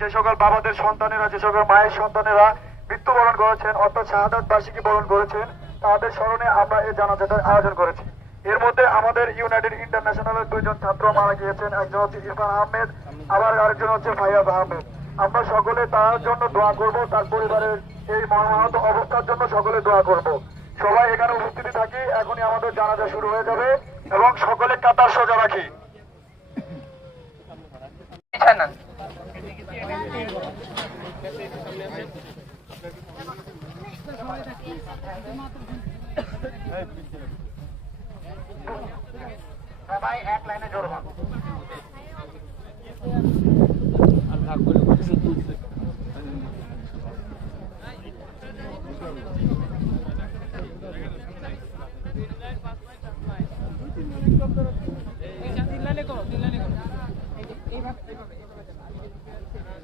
যে সকল বাবাদের সন্তানেরা, যে সকল মায়ের সন্তানেরা মৃত্যুবরণ করেছেন অর্থাৎ শাহাদাত বার্ষিকী বরণ করেছেন, তাদের স্মরণে আমরা এই জানাজাটার আয়োজন করেছি। এর মধ্যে আমাদের ইউনাইটেড ইন্টারন্যাশনালের দুইজন ছাত্র মারা গিয়েছেন, একজন হচ্ছে ইরফান আহমেদ, আবার আরেকজন হচ্ছে ফাইয়াজ আহমেদ। আমরা সকলে তার জন্য দোয়া করব, তার পরিবারের এই মর্মাহত অবস্থার জন্য সকলে দোয়া করব। সবাই এখানে উপস্থিতি থাকি, এখনই আমাদের জানাজা শুরু হয়ে যাবে এবং সকলে কাতার সোজা রাখি। সবাই এক লাইনে জড়ো হন।